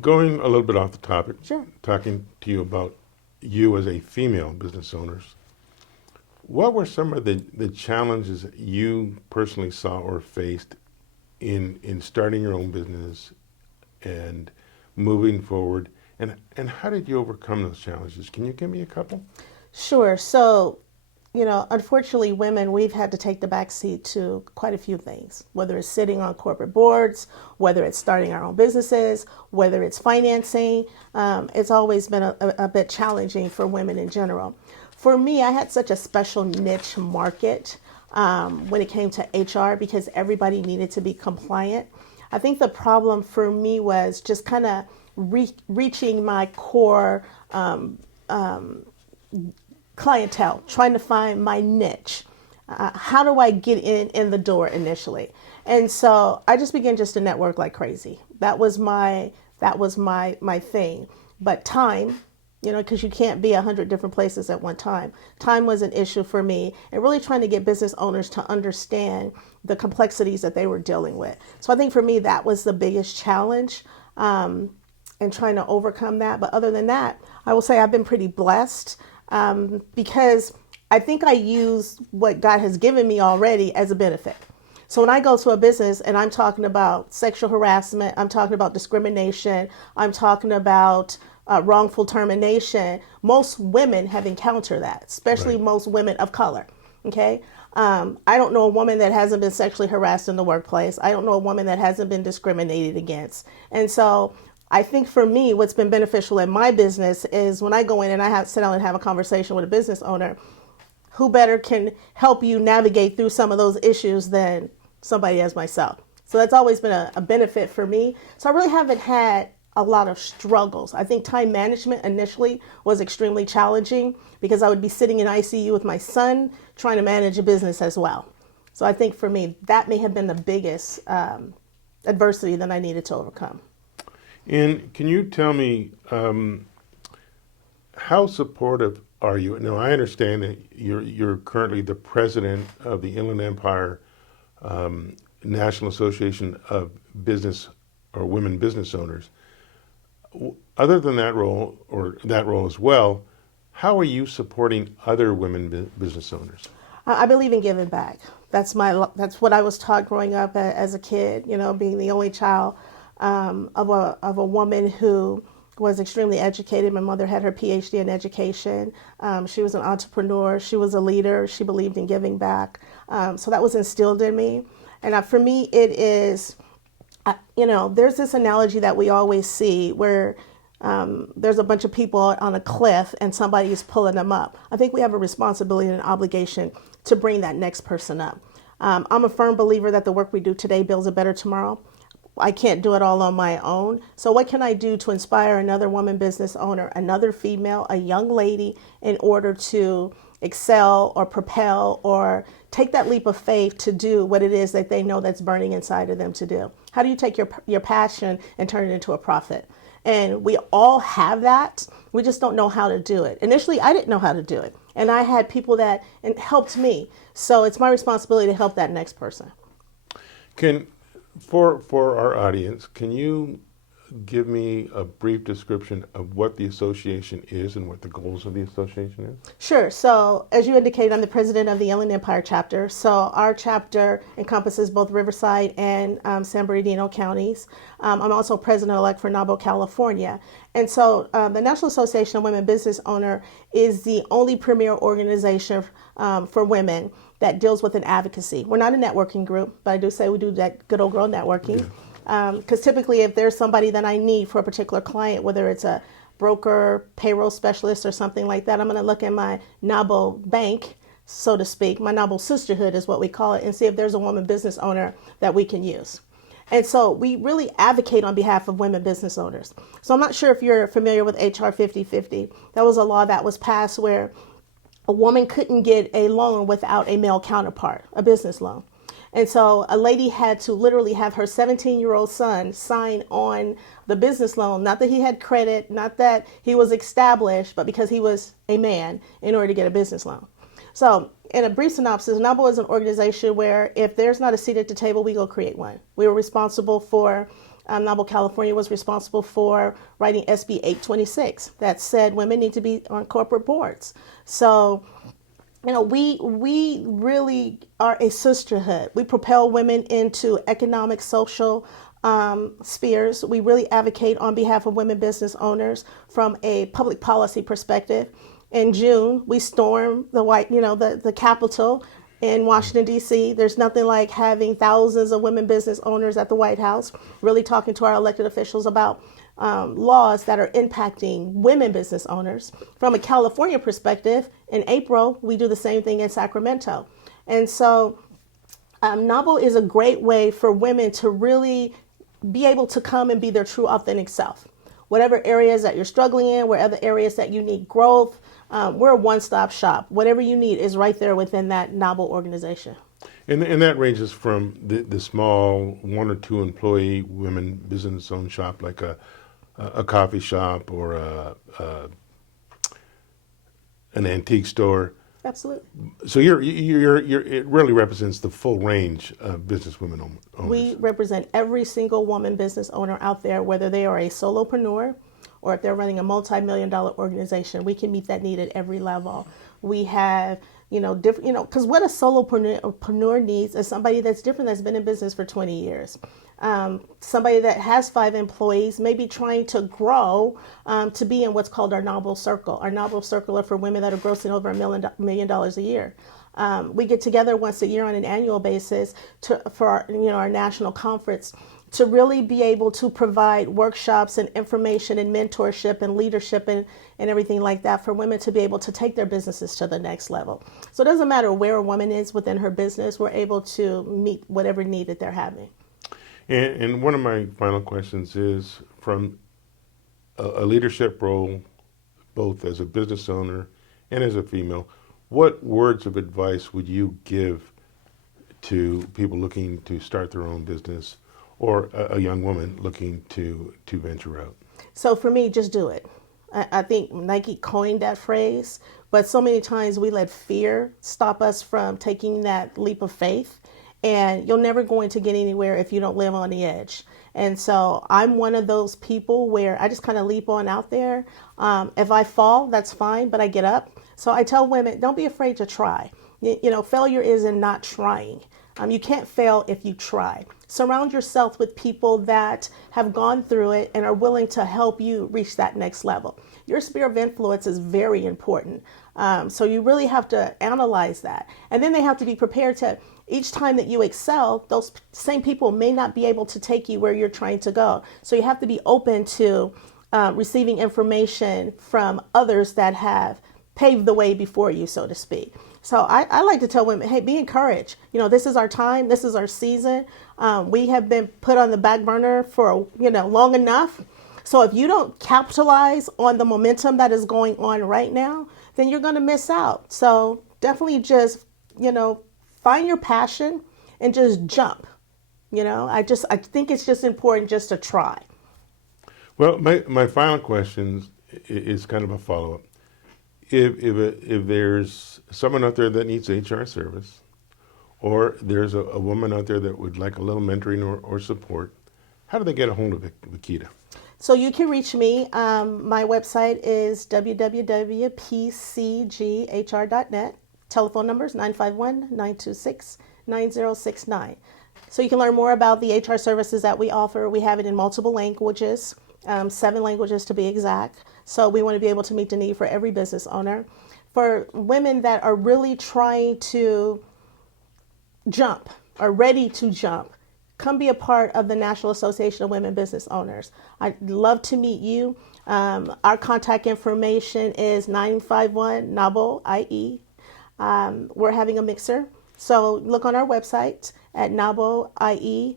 Going a little bit off the topic, Sure. talking to you about you as a female business owner, what were some of the challenges that you personally saw or faced in starting your own business and moving forward? And how did you overcome those challenges? Can you give me a couple? Sure. So, unfortunately, women, we've had to take the back seat to quite a few things, whether it's sitting on corporate boards, whether it's starting our own businesses, whether it's financing. It's always been a bit challenging for women in general. For me, I had such a special niche market when it came to HR because everybody needed to be compliant. I think the problem for me was just kind of reaching my core clientele, trying to find my niche. How do I get in the door initially? And so I just began just to network like crazy. That was my thing. But time, because you can't be 100 different places at one time. Time was an issue for me, and really trying to get business owners to understand the complexities that they were dealing with. So I think for me that was the biggest challenge, and trying to overcome that. But other than that, I will say I've been pretty blessed. Because I think I use what God has given me already as a benefit. So when I go to a business and I'm talking about sexual harassment, I'm talking about discrimination, I'm talking about wrongful termination, most women have encountered that, especially Right. most women of color. Okay. I don't know a woman that hasn't been sexually harassed in the workplace. I don't know a woman that hasn't been discriminated against. And so I think for me, what's been beneficial in my business is when I go in and sit down and have a conversation with a business owner, who better can help you navigate through some of those issues than somebody as myself. So that's always been a benefit for me. So I really haven't had a lot of struggles. I think time management initially was extremely challenging because I would be sitting in ICU with my son trying to manage a business as well. So I think for me, that may have been the biggest adversity that I needed to overcome. And can you tell me how supportive are you? Now, I understand that you're currently the president of the Inland Empire National Association of Business or Women Business Owners. Other than that role, or that role as well, how are you supporting other women business owners? I believe in giving back. That's what I was taught growing up as a kid. Being the only child of a woman who was extremely educated. My mother had her PhD in education. She was an entrepreneur. She was a leader. She believed in giving back. So that was instilled in me. And for me, it is, there's this analogy that we always see where there's a bunch of people on a cliff and somebody is pulling them up. I think we have a responsibility and an obligation to bring that next person up. I'm a firm believer that the work we do today builds a better tomorrow. I can't do it all on my own. So what can I do to inspire another woman business owner, another female, a young lady in order to excel or propel or take that leap of faith to do what it is that they know that's burning inside of them to do? How do you take your passion and turn it into a profit? And we all have that. We just don't know how to do it. Initially, I didn't know how to do it. And I had people that helped me. So it's my responsibility to help that next person. For our audience, can you give me a brief description of what the association is and what the goals of the association is? Sure. So as you indicated, I'm the president of the Inland Empire chapter. So our chapter encompasses both Riverside and San Bernardino counties. I'm also president-elect for NABO, California. And so the National Association of Women Business Owner is the only premier organization for women that deals with an advocacy. We're not a networking group, but I do say we do that good old girl networking. Because typically if there's somebody that I need for a particular client, whether it's a broker, payroll specialist, or something like that, I'm going to look in my NABO bank, so to speak, my NABO sisterhood is what we call it, and see if there's a woman business owner that we can use. And so we really advocate on behalf of women business owners. So I'm not sure if you're familiar with HR 5050. That was a law that was passed where a woman couldn't get a loan without a male counterpart, a business loan. And so a lady had to literally have her 17-year-old son sign on the business loan, not that he had credit, not that he was established, but because he was a man in order to get a business loan. So in a brief synopsis, NABO is an organization where if there's not a seat at the table, we go create one. We were responsible for NABO California was responsible for writing SB 826 that said women need to be on corporate boards. So, we really are a sisterhood. We propel women into economic, social spheres. We really advocate on behalf of women business owners from a public policy perspective. In June, we stormed the Capitol in Washington, D.C. There's nothing like having thousands of women business owners at the White House, really talking to our elected officials about laws that are impacting women business owners. From a California perspective, in April, we do the same thing in Sacramento. And so NABO is a great way for women to really be able to come and be their true authentic self. Whatever areas that you're struggling in, whatever areas that you need growth, we're a one-stop shop. Whatever you need is right there within that NABO organization. And that ranges from the small 1 or 2 employee women business owned shop, like a coffee shop or an antique store. Absolutely. So it really represents the full range of business women owners. We represent every single woman business owner out there, whether they are a solopreneur or if they're running a multi-million-dollar organization. We can meet that need at every level. We have, different, because what a solopreneur needs is somebody that's different, that's been in business for 20 years. Somebody that has 5 employees, maybe trying to grow to be in what's called our NABO circle. Our NABO circle are for women that are grossing over $1 million a year. We get together once a year on an annual basis for our national conference to really be able to provide workshops and information and mentorship and leadership and everything like that for women to be able to take their businesses to the next level. So it doesn't matter where a woman is within her business, we're able to meet whatever need that they're having. And one of my final questions is, from a leadership role, both as a business owner and as a female, what words of advice would you give to people looking to start their own business, or a young woman looking to venture out? So for me, just do it. I think Nike coined that phrase, but so many times we let fear stop us from taking that leap of faith. And you're never going to get anywhere if you don't live on the edge. And so I'm one of those people where I just kind of leap on out there. If I fall, that's fine, but I get up. So I tell women, don't be afraid to try. Failure is in not trying. You can't fail if you try. Surround yourself with people that have gone through it and are willing to help you reach that next level. Your sphere of influence is very important. So you really have to analyze that. And then they have to be prepared to, each time that you excel, those same people may not be able to take you where you're trying to go. So you have to be open to receiving information from others that have paved the way before you, so to speak. So I like to tell women, hey, be encouraged. This is our time. This is our season. We have been put on the back burner for, long enough. So if you don't capitalize on the momentum that is going on right now, then you're going to miss out. So definitely just, find your passion and just jump. I think it's just important just to try. Well, my final question is kind of a follow-up. If there's someone out there that needs HR service, or there's a woman out there that would like a little mentoring or support, how do they get a hold of Vikita? So you can reach me. My website is www.pcghr.net. Telephone number is 951-926-9069. So you can learn more about the HR services that we offer. We have it in multiple languages, 7 languages to be exact. So we want to be able to meet the need for every business owner. For women that are really trying to jump, are ready to jump, come be a part of the National Association of Women Business Owners. I'd love to meet you. Our contact information is 951-NABO-IE. We're having a mixer. So look on our website at naboie.org,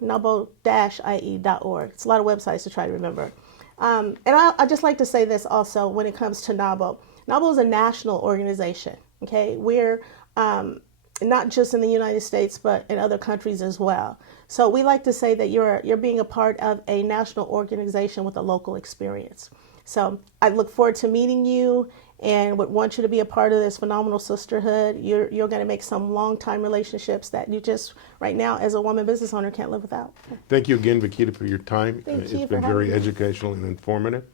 nabo-ie.org. It's a lot of websites to try to remember. And I just like to say this also when it comes to NABO. NABO is a national organization. Okay, we're not just in the United States, but in other countries as well. So we like to say that you're being a part of a national organization with a local experience. So I look forward to meeting you and would want you to be a part of this phenomenal sisterhood. You're going to make some long-time relationships that you just, right now, as a woman business owner, can't live without. Thank you again, Vikita, for your time. Thank It's you for been having very me. educational and informative.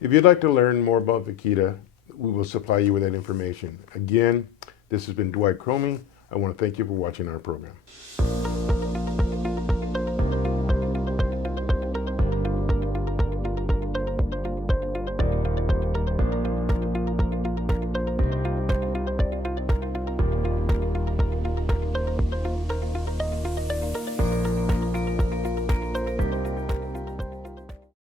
If you'd like to learn more about Vikita, we will supply you with that information. Again, this has been Dwight Cromie. I want to thank you for watching our program.